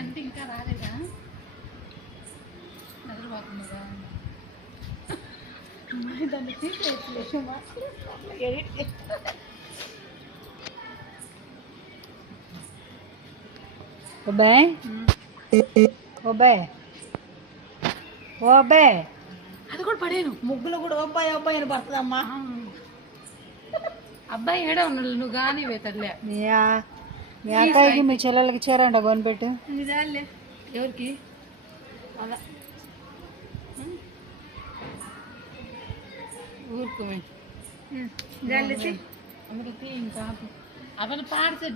అంటే ఇంకా రాలేదా నిద్రపోతుందా దాన్ని తీసేసి అబ్బాయి అబ్బాయి ఓ అబ్బాయి అది కూడా పడేను ముగ్గులు కూడా అబ్బాయి అబ్బాయి అని పడుతుందమ్మా. అబ్బాయి ఏడా ఉన్నాడు నువ్వు కానీ తల్లే మీ అక్కయ్యకి మీ చెల్లెలకి ఇచ్చారంట కొనిపెట్టు. నిజాలే ఎవరికి అలా ఊరుకోమే అమృతి ఇంకా అవన్నీ పాడితే